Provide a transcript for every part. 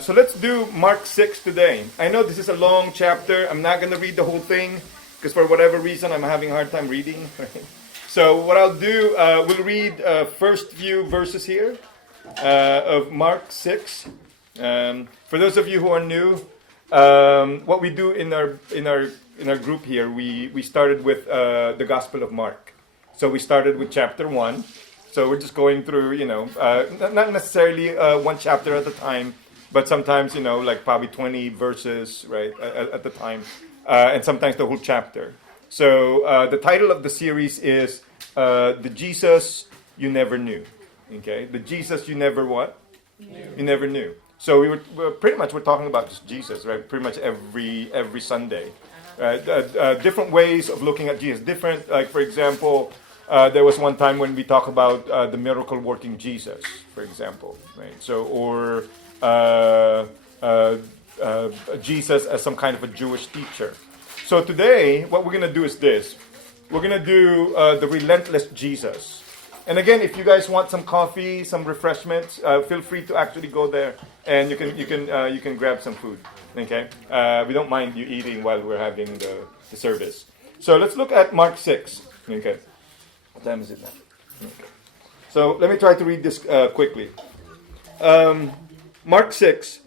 So let's do Mark 6 today. I know this is a long chapter. I'm not going to read the whole thing because for whatever reason I'm having a hard time reading. So what I'll do, we'll read first few verses here of Mark 6. For those of you who are new, what we do in our group here, we started with the Gospel of Mark. So we started with chapter 1. So we're just going through, not necessarily one chapter at a time, but sometimes, like probably 20 verses, right, at the time, and sometimes the whole chapter. So the title of the series is The Jesus You Never Knew. Okay, the Jesus you never what? You never knew. So we're talking about just Jesus, right? Pretty much every Sunday, right? Different ways of looking at Jesus. Different, like for example, there was one time when we talk about the miracle working Jesus, for example, right? So or Jesus as some kind of a Jewish teacher. So today, what we're going to do is this. We're going to do the Relentless Jesus. And again, if you guys want some coffee, some refreshments, feel free to actually go there, and you can grab some food. Okay, we don't mind you eating while we're having the service. So let's look at Mark 6. Okay, what time is it now? Okay. So let me try to read this quickly. Mark 6.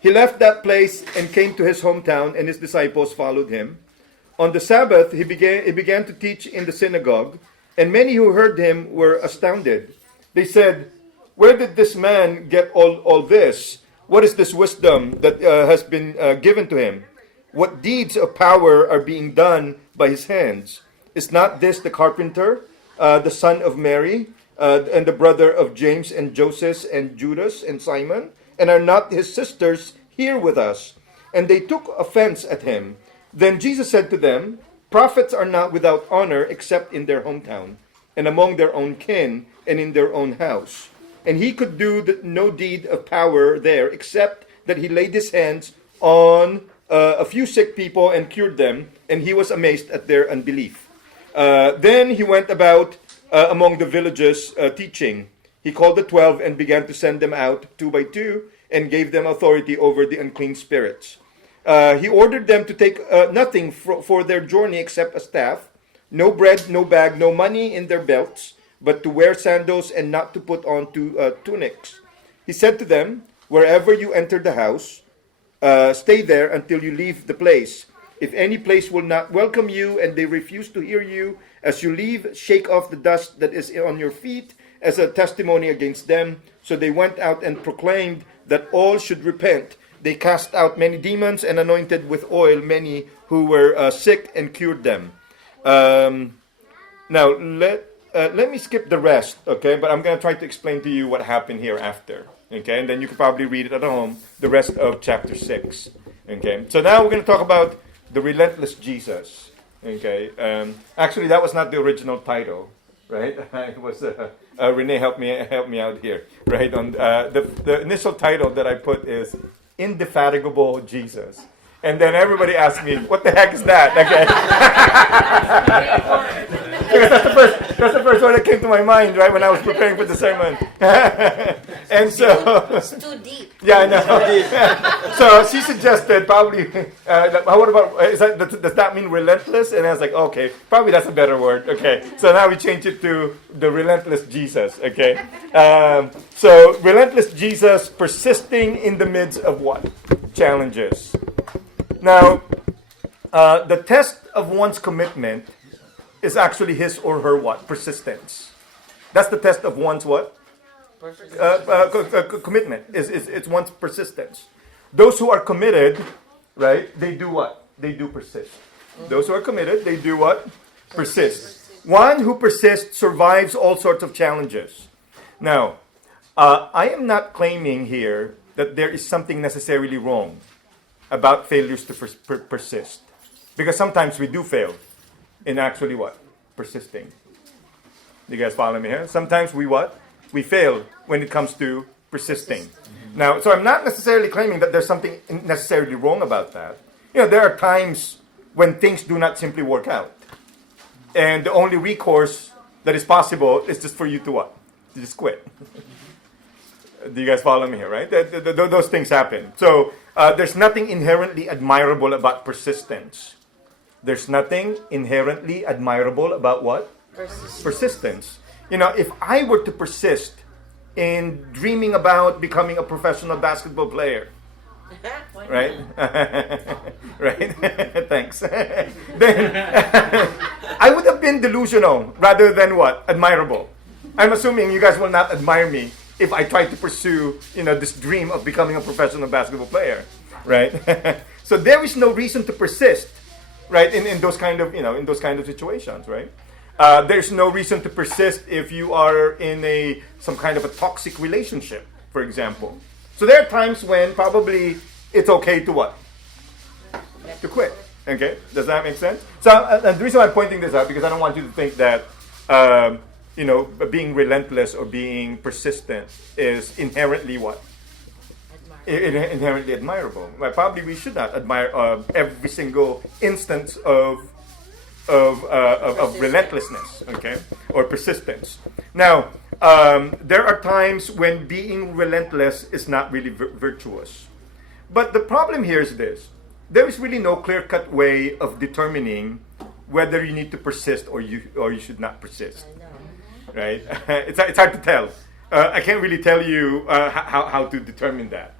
He left that place and came to his hometown, and his disciples followed him. On the Sabbath, he began to teach in the synagogue, and many who heard him were astounded. They said, "Where did this man get all this? What is this wisdom that has been given to him? What deeds of power are being done by his hands? Is not this the carpenter, the son of Mary, and the brother of James and Joseph and Judas and Simon? And are not his sisters here with us?" And they took offense at him. Then Jesus said to them, "Prophets are not without honor except in their hometown, and among their own kin, and in their own house." And he could do no deed of power there, except that he laid his hands on a few sick people and cured them, and he was amazed at their unbelief. Then he went about among the villages teaching. He called the 12 and began to send them out 2 by 2, and gave them authority over the unclean spirits. He ordered them to take nothing for their journey except a staff, no bread, no bag, no money in their belts, but to wear sandals and not to put on tunics. He said to them, "Wherever you enter the house, stay there until you leave the place. If any place will not welcome you and they refuse to hear you, as you leave, shake off the dust that is on your feet as a testimony against them." So they went out and proclaimed that all should repent. They cast out many demons and anointed with oil many who were sick and cured them. Now, let me skip the rest, okay? But I'm going to try to explain to you what happened here after, okay? And then you can probably read it at home, the rest of chapter 6, okay? So now we're going to talk about the Relentless Jesus, okay? Actually, that was not the original title, right? It was Renee helped me out here, right? On the initial title that I put is Indefatigable Jesus. And then everybody asked me, "What the heck is that?" Okay. Because that's the first one that came to my mind, right, when I was preparing for the sermon. And so It's too deep. yeah, I know. So she suggested probably, what about, does that mean relentless? And I was like, okay, probably that's a better word. Okay, so now we change it to the Relentless Jesus, okay? So Relentless Jesus, persisting in the midst of what? Challenges. Now, the test of one's commitment is actually his or her what? Persistence. That's the test of one's what? Commitment. It's one's persistence. Those who are committed, right, they do what? They do persist. Those who are committed, they do what? Persist. One who persists survives all sorts of challenges. Now, I am not claiming here that there is something necessarily wrong about failures to persist. Because sometimes we do fail in actually what? Persisting. You guys follow me here? Sometimes we what? We fail when it comes to persisting. Now, so I'm not necessarily claiming that there's something necessarily wrong about that. There are times when things do not simply work out. And the only recourse that is possible is just for you to what? To just quit. Do you guys follow me here, right? Those things happen. So there's nothing inherently admirable about persistence. There's nothing inherently admirable about what? Persistence. If I were to persist in dreaming about becoming a professional basketball player, right? Right? Thanks. Then I would have been delusional rather than what? Admirable. I'm assuming you guys will not admire me if I try to pursue, this dream of becoming a professional basketball player, right? So there is no reason to persist, right? In those kind of, in those kind of situations, right? There's no reason to persist if you are in some kind of a toxic relationship, for example. So there are times when probably it's okay to what? To quit. Okay? Does that make sense? So and the reason why I'm pointing this out, because I don't want you to think that being relentless or being persistent is inherently what? Inherently admirable. Well, probably we should not admire every single instance of relentlessness, okay, or persistence. Now, there are times when being relentless is not really virtuous. But the problem here is this: there is really no clear-cut way of determining whether you need to persist or you should not persist. Right? It's hard to tell. I can't really tell you how to determine that.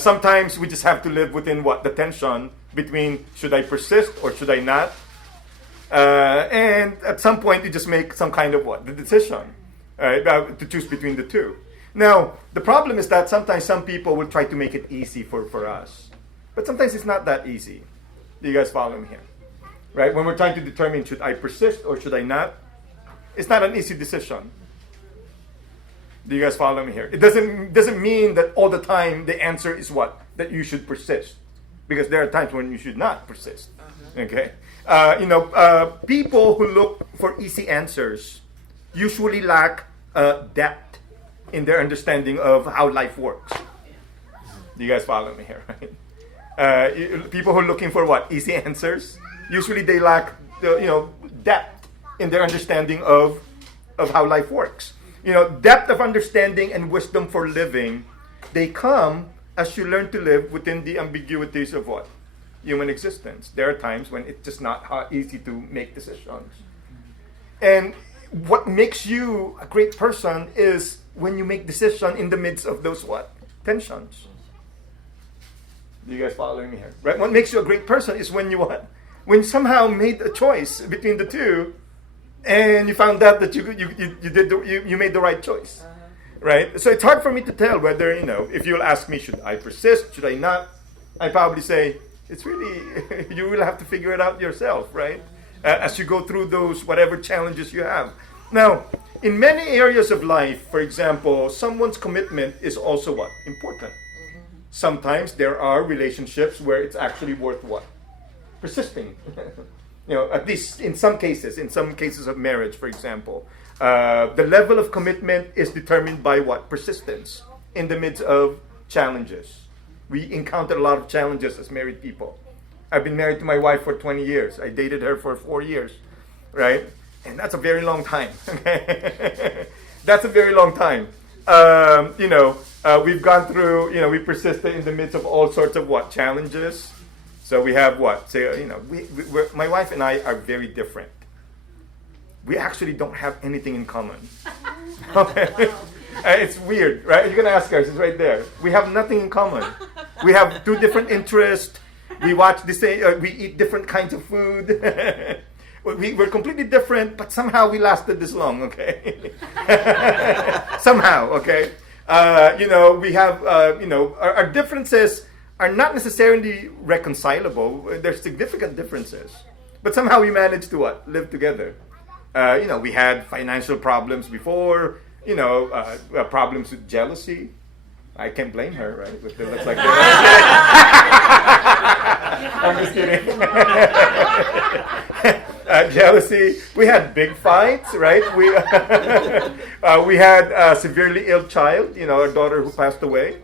Sometimes we just have to live within the tension between should I persist or should I not? And at some point you just make some kind of the decision to choose between the two. Now, the problem is that sometimes some people will try to make it easy for us. But sometimes it's not that easy. Do you guys follow me here? Right? When we're trying to determine should I persist or should I not, it's not an easy decision. Do you guys follow me here? It doesn't mean that all the time the answer is what? That you should persist. Because there are times when you should not persist. Okay? People who look for easy answers usually lack depth in their understanding of how life works. Do you guys follow me here? Right? People who are looking for what? Easy answers. Usually they lack depth in their understanding of how life works. Depth of understanding and wisdom for living, they come as you learn to live within the ambiguities of what? Human existence. There are times when it's just not easy to make decisions. And what makes you a great person is when you make decisions in the midst of those what? Tensions. Do you guys following me here? Right? What makes you a great person is when you what? When you somehow made a choice between the two, and you found out that you made the right choice, right? So it's hard for me to tell whether if you'll ask me, should I persist? Should I not? I probably say it's really you will have to figure it out yourself, right? As you go through those whatever challenges you have. Now, in many areas of life, for example, someone's commitment is also what? Important. Sometimes there are relationships where it's actually worth what? Persisting. At least in some cases of marriage, for example, the level of commitment is determined by what? Persistence in the midst of challenges. We encounter a lot of challenges as married people. I've been married to my wife for 20 years. I dated her for 4 years, right? And that's a very long time. That's a very long time. We've gone through, we persisted in the midst of all sorts of what? Challenges. So we have what? Say, my wife and I are very different. We actually don't have anything in common. Okay? It's weird, right? You can ask her. It's right there. We have nothing in common. We have two different interests. We watch the same. We eat different kinds of food. We're completely different, but somehow we lasted this long. Okay? Somehow, okay? We have, our differences are not necessarily reconcilable. There's significant differences. But somehow we managed to what? Live together. We had financial problems before, problems with jealousy. I can't blame her, right? With the looks like that. I'm just kidding. Jealousy. We had big fights, right? We had a severely ill child, our daughter who passed away.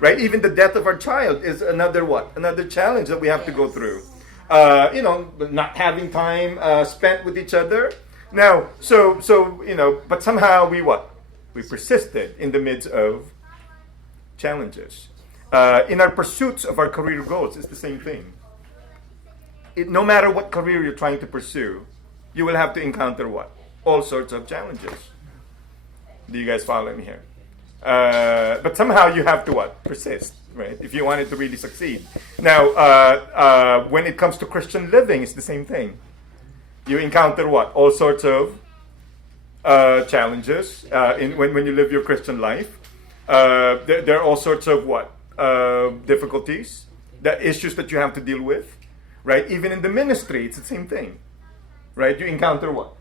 Right? Even the death of our child is another what? Another challenge that we have to go through. Not having time spent with each other. Now, but somehow we what? We persisted in the midst of challenges. In our pursuits of our career goals, it's the same thing. No matter what career you're trying to pursue, you will have to encounter what? All sorts of challenges. Do you guys follow me here? But somehow you have to what? Persist, right? If you want it to really succeed. Now, when it comes to Christian living, it's the same thing. You encounter what? All sorts of challenges when you live your Christian life. There are all sorts of what? Difficulties, the issues that you have to deal with, right? Even in the ministry, it's the same thing, right? You encounter what?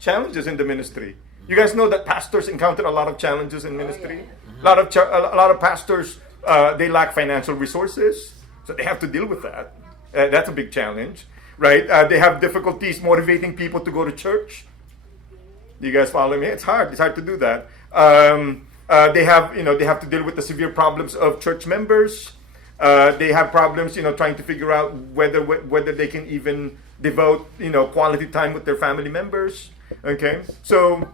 Challenges in the ministry. You guys know that pastors encounter a lot of challenges in ministry. A lot of pastors they lack financial resources, so they have to deal with that. That's a big challenge, right? They have difficulties motivating people to go to church. Do you guys follow me? It's hard. It's hard to do that. They have to deal with the severe problems of church members. They have problems, trying to figure out whether they can even devote, quality time with their family members. Okay, so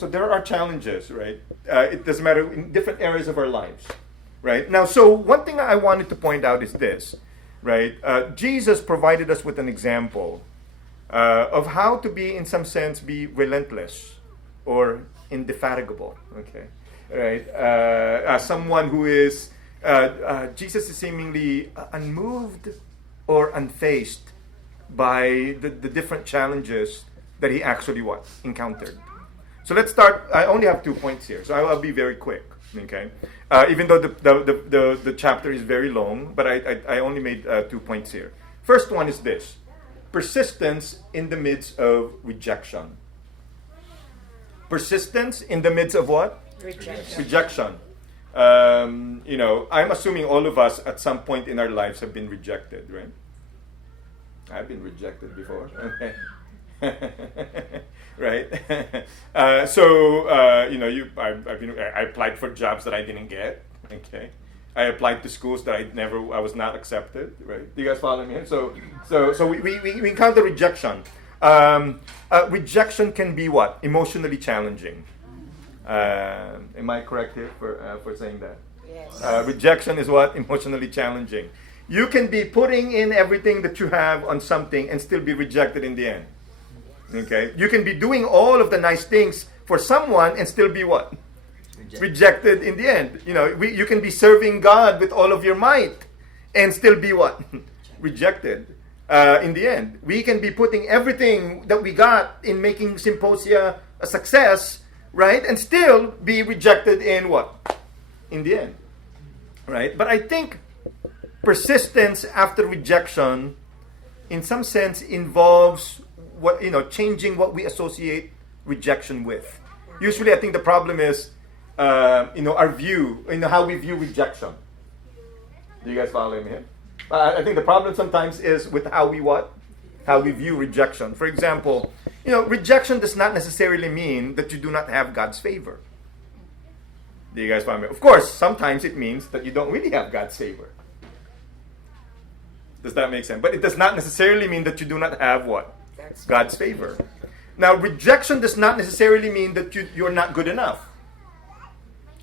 there are challenges, right? It doesn't matter in different areas of our lives, right? Now, so one thing I wanted to point out is this, right? Jesus provided us with an example of how to be, in some sense, be relentless or indefatigable. Okay, right? As someone who is, Jesus is seemingly unmoved or unfazed by the different challenges that he actually encountered. So let's start. I only have 2 points here, so I'll be very quick. Okay, even though the chapter is very long, but I only made 2 points here. First one is this: persistence in the midst of rejection. Persistence in the midst of what? Rejection. I'm assuming all of us at some point in our lives have been rejected, right? I've been rejected before. Okay. Right? I applied for jobs that I didn't get. Okay. I applied to schools that I was not accepted. Right? Do you guys follow me? So we encounter rejection. Rejection can be what? Emotionally challenging. Am I correct here for saying that? Yes. Rejection is what? Emotionally challenging. You can be putting in everything that you have on something and still be rejected in the end. Okay? You can be doing all of the nice things for someone and still be what? Rejected in the end. You can be serving God with all of your might and still be what? Rejected in the end. We can be putting everything that we got in making Symposia a success, right? And still be rejected in what? In the end. Right? But I think persistence after rejection, in some sense, involves changing what we associate rejection with. Usually, I think the problem is, our view, how we view rejection. Do you guys follow me here? I think the problem sometimes is with how we view rejection. For example, rejection does not necessarily mean that you do not have God's favor. Do you guys follow me? Of course, sometimes it means that you don't really have God's favor. Does that make sense? But it does not necessarily mean that you do not have what? God's favor. Now, rejection does not necessarily mean that you're not good enough.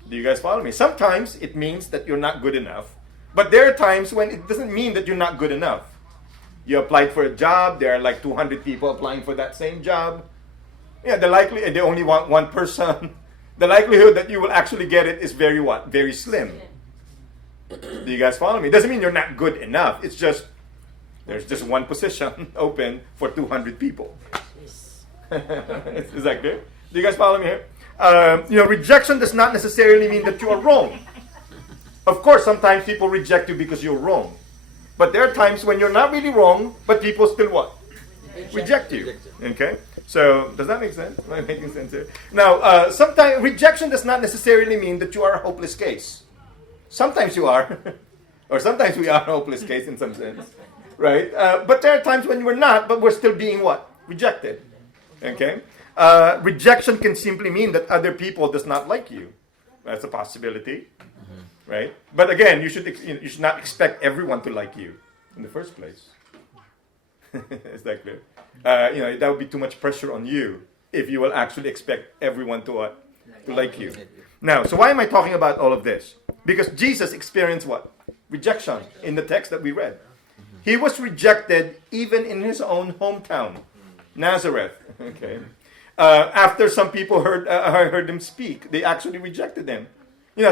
Do you guys follow me? Sometimes it means that you're not good enough. But there are times when it doesn't mean that you're not good enough. You applied for a job, there are like 200 people applying for that same job. Yeah, they only want one person. The likelihood that you will actually get it is very what? Very slim. Do you guys follow me? It doesn't mean you're not good enough. It's just, there's just one position open for 200 people. Is that clear? Do you guys follow me here? Rejection does not necessarily mean that you are wrong. Of course, sometimes people reject you because you're wrong. But there are times when you're not really wrong, but people still what? Reject you. Okay? So, does that make sense? Am I making sense here? Now, sometimes rejection does not necessarily mean that you are a hopeless case. Sometimes you are. Or sometimes we are a hopeless case in some sense. Right? But there are times when we're not, but we're still being what? Rejected. Okay? Rejection can simply mean that other people does not like you. That's a possibility. Right? But again, you should not expect everyone to like you in the first place. Is that clear? That would be too much pressure on you if you will actually expect everyone to like you. Now, so why am I talking about all of this? Because Jesus experienced what? Rejection in the text that we read. He was rejected even in his own hometown, Nazareth. Okay. After some people heard him speak, they actually rejected him.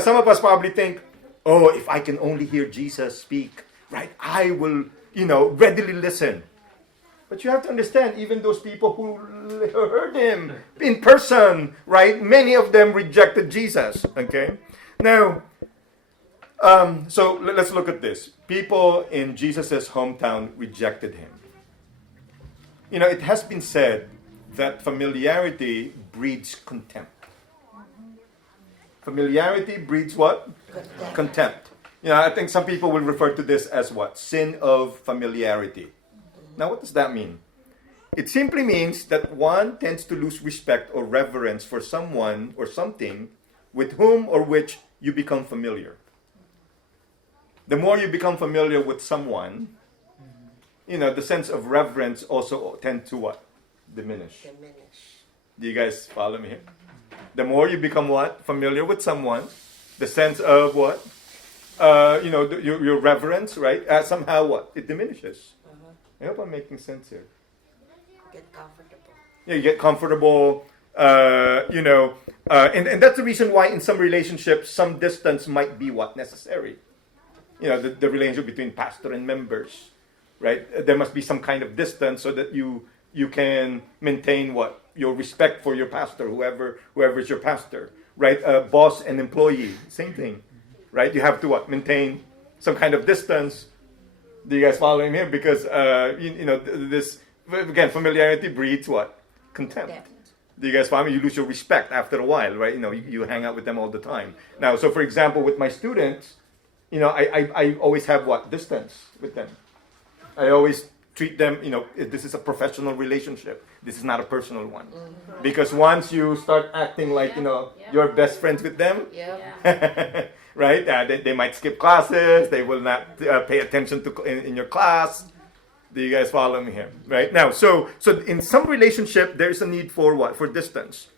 Some of us probably think, oh, if I can only hear Jesus speak, right, I will, readily listen. But you have to understand, even those people who heard him in person, right, many of them rejected Jesus. Okay. Now, so let's look at this. People in Jesus' hometown rejected him. It has been said that familiarity breeds contempt. Familiarity breeds what? Contempt. I think some people will refer to this as what? Sin of familiarity. Now, what does that mean? It simply means that one tends to lose respect or reverence for someone or something with whom or which you become familiar. The more you become familiar with someone, the sense of reverence also tend to what? Diminish. Do you guys follow me here? The more you become what? Familiar with someone, the sense of what? Your reverence, right? Somehow what? It diminishes. I hope I'm making sense here. Get comfortable. Yeah, you get comfortable, and that's the reason why in some relationships, some distance might be what? Necessary. The relationship between pastor and members, right? There must be some kind of distance so that you can maintain what? Your respect for your pastor, whoever is your pastor, right? Boss and employee, same thing, right? You have to what? Maintain some kind of distance. Do you guys follow him here? Because, this, again, familiarity breeds what? Contempt. Yeah. Do you guys follow me? You lose your respect after a while, right? You hang out with them all the time. Now, so for example, with my students, I always have what? Distance with them. I always treat them, this is a professional relationship. This is not a personal one. Mm-hmm. Because once you start acting like, you're best friends with them, right? They might skip classes. They will not pay attention to in your class. Do you guys follow me here? Right? Now, so in some relationship, there's a need for what? For distance.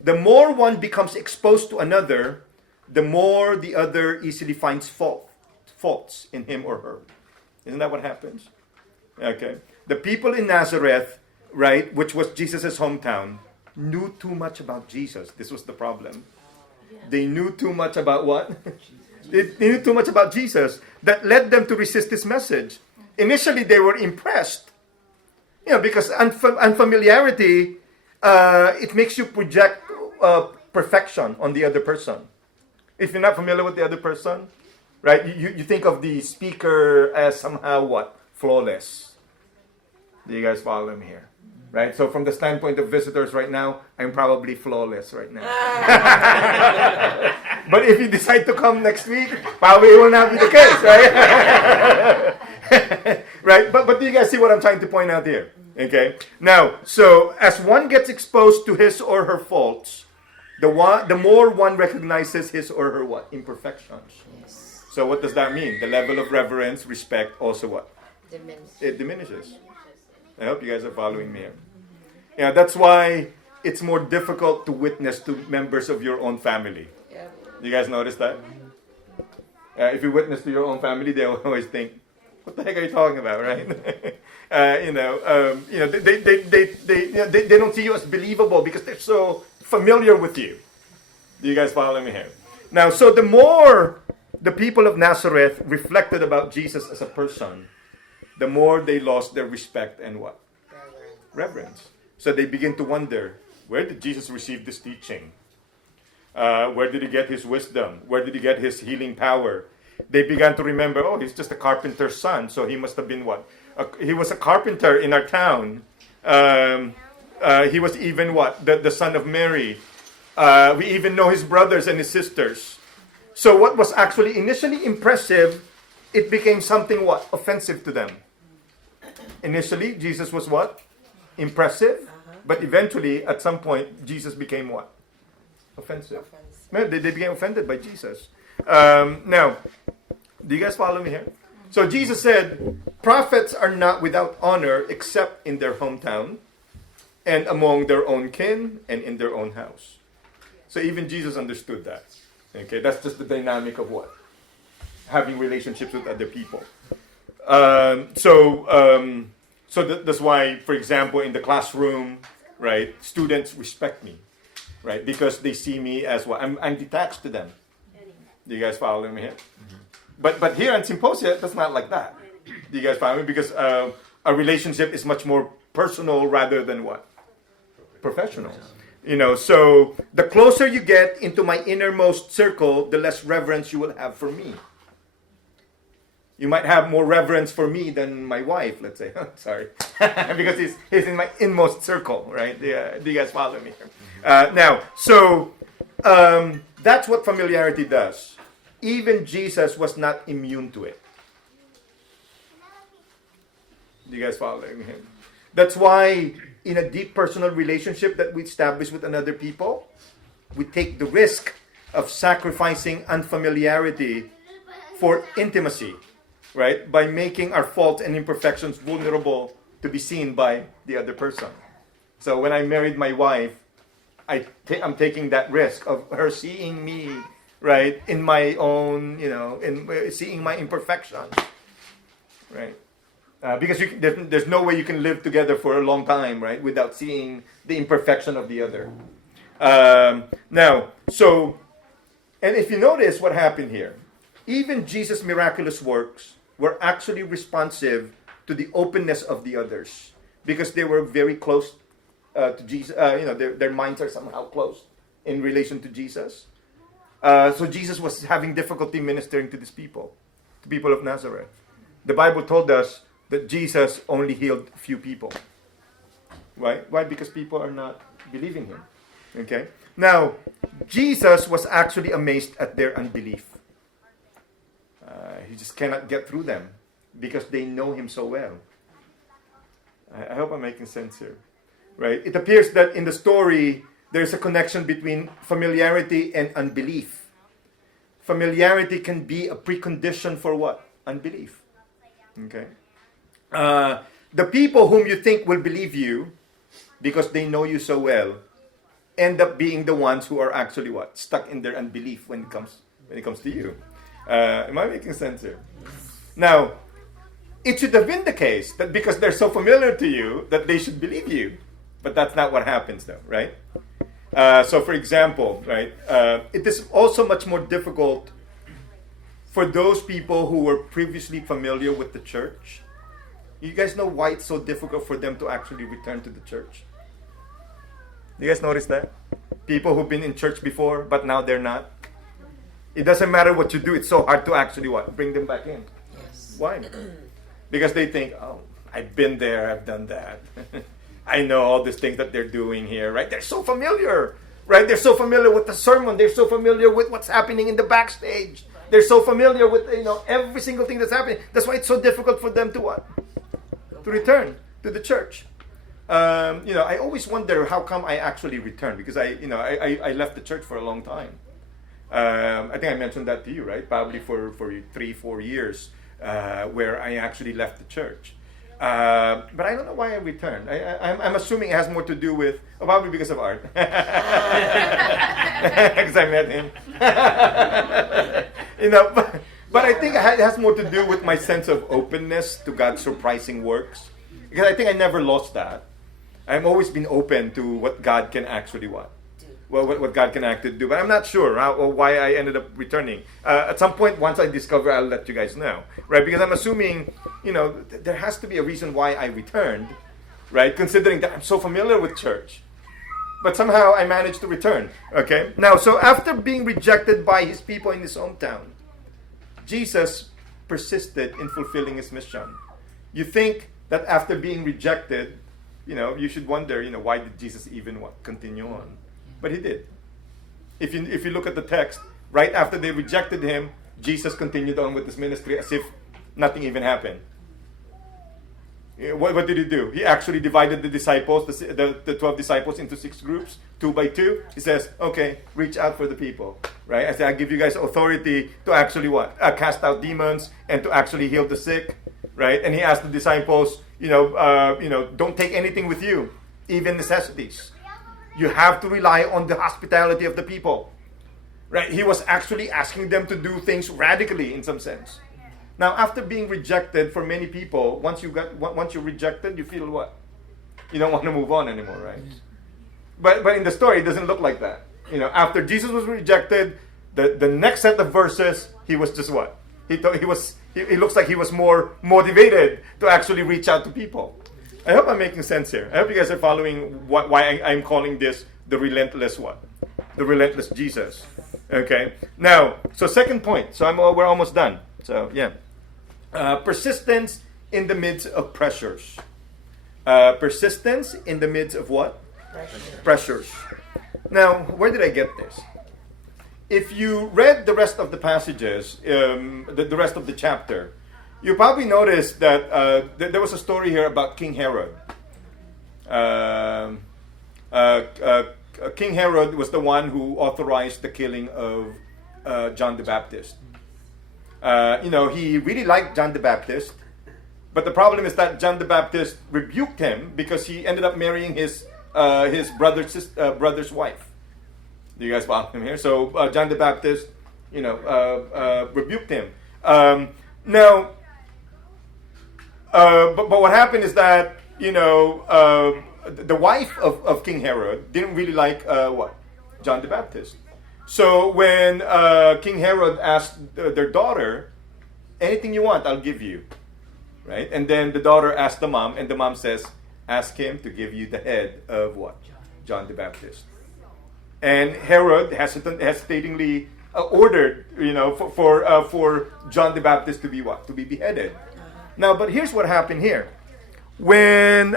The more one becomes exposed to another, the more the other easily finds faults in him or her. Isn't that what happens? Okay. The people in Nazareth, right, which was Jesus' hometown, knew too much about Jesus. This was the problem. They knew too much about what? They knew too much about Jesus. That led them to resist his message. Initially, they were impressed. Because unfamiliarity, it makes you project perfection on the other person. If you're not familiar with the other person, right, you think of the speaker as somehow what? Flawless. Do you guys follow me here? Right? So from the standpoint of visitors right now, I'm probably flawless right now. But if you decide to come next week, probably it will not be the case, right? Right? But do you guys see what I'm trying to point out here? Okay? Now, so as one gets exposed to his or her faults, the more one recognizes his or her what? Imperfections. Yes. So what does that mean? The level of reverence, respect, also what? It diminishes. I hope you guys are following me here. Yeah, that's why it's more difficult to witness to members of your own family. Yeah. You guys notice that? If you witness to your own family, they always think, "What the heck are you talking about?" Right? They don't see you as believable because they're so familiar with you. Do you guys follow me here? Now, so the more the people of Nazareth reflected about Jesus as a person, the more they lost their respect and what? Reverence. So they begin to wonder, where did Jesus receive this teaching? Where did he get his wisdom? Where did he get his healing power? They began to remember, oh, he's just a carpenter's son, so he must have been what? He was a carpenter in our town. He was even what? The son of Mary. We even know his brothers and his sisters. So what was actually initially impressive, it became something what? Offensive to them. Initially, Jesus was what? Impressive. But eventually, at some point, Jesus became what? Offensive. They became offended by Jesus. Now, do you guys follow me here? So Jesus said, prophets are not without honor except in their hometown and among their own kin and in their own house. So even Jesus understood that. Okay, that's just the dynamic of what? Having relationships with other people. That's why, for example, in the classroom, right, students respect me, right, because they see me as what? I'm detached to them. Do you guys follow me here? But here in Symposia, that's not like that. Do you guys follow me? Because a relationship is much more personal rather than what? Professional. So the closer you get into my innermost circle, the less reverence you will have for me. You might have more reverence for me than my wife, let's say. Sorry. Because he's in my inmost circle, right? Do you guys follow me? That's what familiarity does. Even Jesus was not immune to it. Do you guys follow him? That's why in a deep personal relationship that we establish with another people, we take the risk of sacrificing unfamiliarity for intimacy, right? By making our faults and imperfections vulnerable to be seen by the other person. So when I married my wife, I'm taking that risk of her seeing me, right, in my own, in seeing my imperfections, right? Because there's no way you can live together for a long time, right, without seeing the imperfection of the other. And if you notice what happened here, even Jesus' miraculous works were actually responsive to the openness of the others because they were very close to Jesus. Their minds are somehow close in relation to Jesus. So Jesus was having difficulty ministering to these people, the people of Nazareth. The Bible told us that Jesus only healed a few people. Right? Why? Because people are not believing him. Okay? Now, Jesus was actually amazed at their unbelief. He just cannot get through them because they know him so well. I hope I'm making sense here. Right? It appears that in the story, there's a connection between familiarity and unbelief. Familiarity can be a precondition for what? Unbelief. Okay? The people whom you think will believe you because they know you so well end up being the ones who are actually what? Stuck in their unbelief when it comes to you. Am I making sense here? Now, it should have been the case that because they're so familiar to you that they should believe you. But that's not what happens though, right? So for example, right, it is also much more difficult for those people who were previously familiar with the church. You guys know why it's so difficult for them to actually return to the church? You guys notice that? People who've been in church before, but now they're not. It doesn't matter what you do, it's so hard to actually what? Bring them back in. Yes. Why? Because they think, oh, I've been there, I've done that. I know all these things that they're doing here, right? They're so familiar, right? They're so familiar with the sermon. They're so familiar with what's happening in the backstage. They're so familiar with, every single thing that's happening. That's why it's so difficult for them to what? To return to the church. I always wonder how come I actually returned because I left the church for a long time. I think I mentioned that to you, right? Probably for 3-4 years where I actually left the church. But I don't know why I returned. I'm assuming it has more to do with, probably because of Art. Because I met him. But I think it has more to do with my sense of openness to God's surprising works. Because I think I never lost that. I've always been open to what God can actually what God can actually do. But I'm not sure why I ended up returning. At some point, once I discover, I'll let you guys know. Right? Because I'm assuming, there has to be a reason why I returned. Right? Considering that I'm so familiar with church. But somehow I managed to return. Okay? Now, so after being rejected by his people in his hometown, Jesus persisted in fulfilling his mission. You think that after being rejected, you should wonder, why did Jesus even continue on? But he did. If you look at the text, right after they rejected him, Jesus continued on with his ministry as if nothing even happened. What did he do? He actually divided the disciples, the 12 disciples, into 6 groups, 2 by 2. He says, okay, reach out for the people. Right? I say, I give you guys authority to actually cast out demons and to actually heal the sick. Right? And he asked the disciples, don't take anything with you, even necessities. You have to rely on the hospitality of the people. Right? He was actually asking them to do things radically in some sense. Now, after being rejected for many people, once you're rejected, you feel what? You don't want to move on anymore, right? But in the story, it doesn't look like that. After Jesus was rejected, the next set of verses, he was just what? He looks like he was more motivated to actually reach out to people. I hope I'm making sense here. I hope you guys are following why I'm calling this the relentless what? The relentless Jesus. Okay. Now, so second point. So we're almost done. So yeah, persistence in the midst of pressures. Persistence in the midst of what? Pressures. Now, where did I get this? If you read the rest of the passages, the rest of the chapter, you probably noticed that there was a story here about King Herod. King Herod was the one who authorized the killing of John the Baptist. He really liked John the Baptist, but the problem is that John the Baptist rebuked him because he ended up marrying his brother's wife. Do you guys follow him here? So John the Baptist, rebuked him. Now, but what happened is that the wife of King Herod didn't really like John the Baptist. So when King Herod asked their daughter, anything you want, I'll give you, right? And then the daughter asked the mom, and the mom says, ask him to give you the head of what? John the Baptist. And Herod hesitatingly ordered, for John the Baptist to be what? To be beheaded. Now, but here's what happened here. When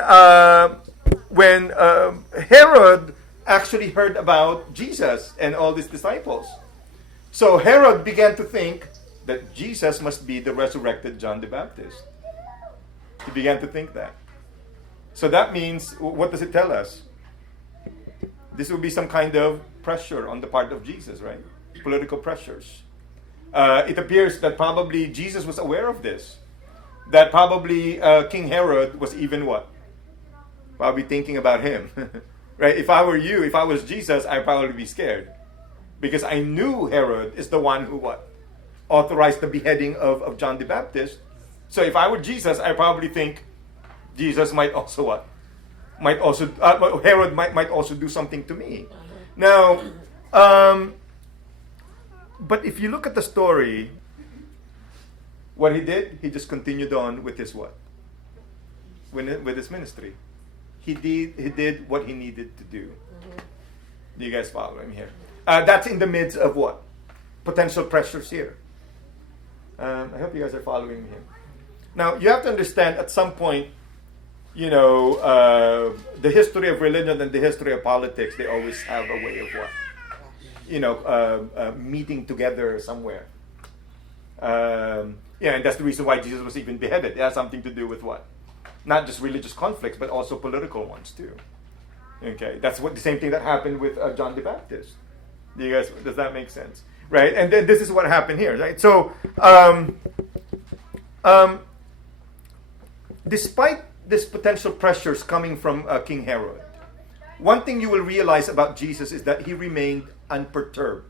Herod actually heard about Jesus and all his disciples, so Herod began to think that Jesus must be the resurrected John the Baptist. He began to think that. So that means, what does it tell us? This will be some kind of pressure on the part of Jesus, right? Political pressures. It appears that probably Jesus was aware of this. That probably King Herod was even what? Probably thinking about him. Right? If I were you, if I was Jesus, I'd probably be scared. Because I knew Herod is the one who what? Authorized the beheading of John the Baptist. So if I were Jesus, I probably think Jesus might also what? Herod might also do something to me. Now, but if you look at the story, what he did, he just continued on with his what? With his ministry. He did what he needed to do. Do you guys follow him here? That's in the midst of what? Potential pressures here. I hope you guys are following me here. Now, you have to understand at some point, the history of religion and the history of politics, they always have a way of what? Meeting together somewhere. And that's the reason why Jesus was even beheaded. It has something to do with what? Not just religious conflicts, but also political ones too. Okay, that's the same thing that happened with John the Baptist. Does that make sense? Right? And then this is what happened here, right? So, despite this potential pressures coming from King Herod, one thing you will realize about Jesus is that he remained unperturbed.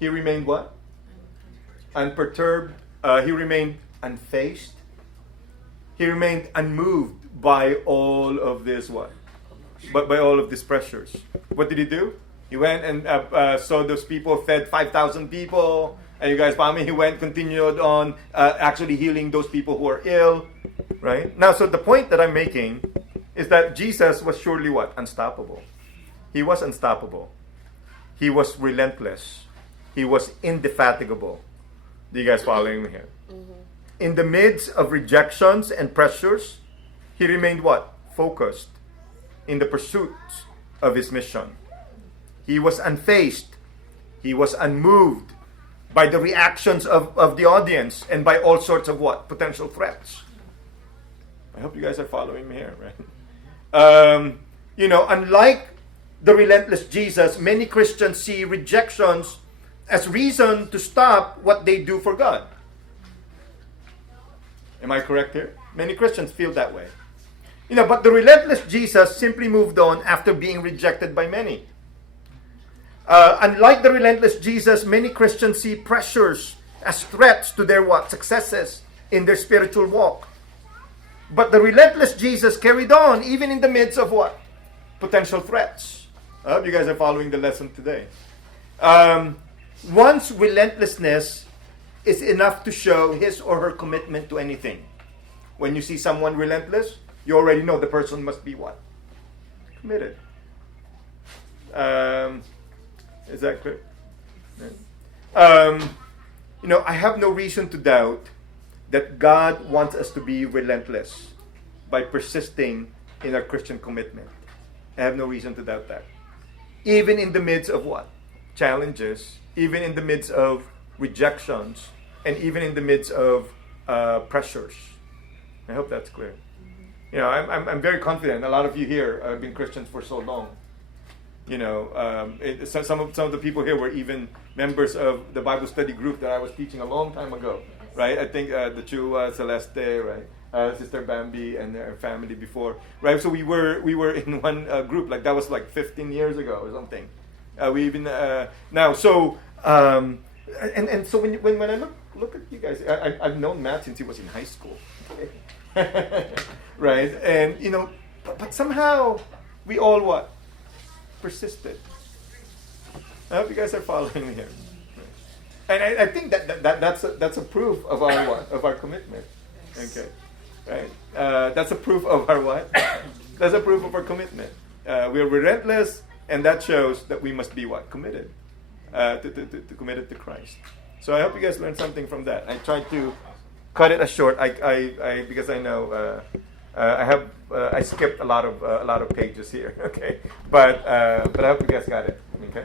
He remained what? Unperturbed. He remained unfazed. He remained unmoved by all of this what? But by all of these pressures. What did he do? He went and saw those people, fed 5,000 people. And you guys follow me? He continued on actually healing those people who are ill. Right? Now, so the point that I'm making is that Jesus was surely what? Unstoppable. He was unstoppable. He was relentless. He was indefatigable. Do you guys following me here? Mm-hmm. In the midst of rejections and pressures, he remained what? Focused in the pursuits of his mission. He was unfazed. He was unmoved by the reactions of the audience and by all sorts of what? Potential threats. I hope you guys are following me here, right? Unlike the relentless Jesus, many Christians see rejections as reason to stop what they do for God. Am I correct here? Many Christians feel that way. But the relentless Jesus simply moved on after being rejected by many. Unlike the relentless Jesus, many Christians see pressures as threats to their successes in their spiritual walk. But the relentless Jesus carried on even in the midst of what? Potential threats. I hope you guys are following the lesson today. One's relentlessness is enough to show his or her commitment to anything. When you see someone relentless, you already know the person must be what? Committed. Is that clear? I have no reason to doubt that God wants us to be relentless by persisting in our Christian commitment. I have no reason to doubt that. Even in the midst of what? Challenges, even in the midst of rejections, and even in the midst of pressures. I hope that's clear. I'm very confident. A lot of you here have been Christians for so long. Some of the people here were even members of the Bible study group that I was teaching a long time ago, right? I think the Chua, Celeste, right, Sister Bambi and their family before, right? So we were in one group, like that was like 15 years ago or something. We even now so and so when I look at you guys, I've known Matt since he was in high school, right? And but somehow we all what? Persisted. I hope you guys are following me here. And I think that's a proof of our what? Of our commitment. Okay. Right? That's a proof of our what? That's a proof of our commitment. We are relentless, and that shows that we must be what? Committed. Committed to Christ. So I hope you guys learned something from that. I tried to cut it as short. I because I know I skipped a lot of pages here. Okay, but I hope you guys got it. Okay.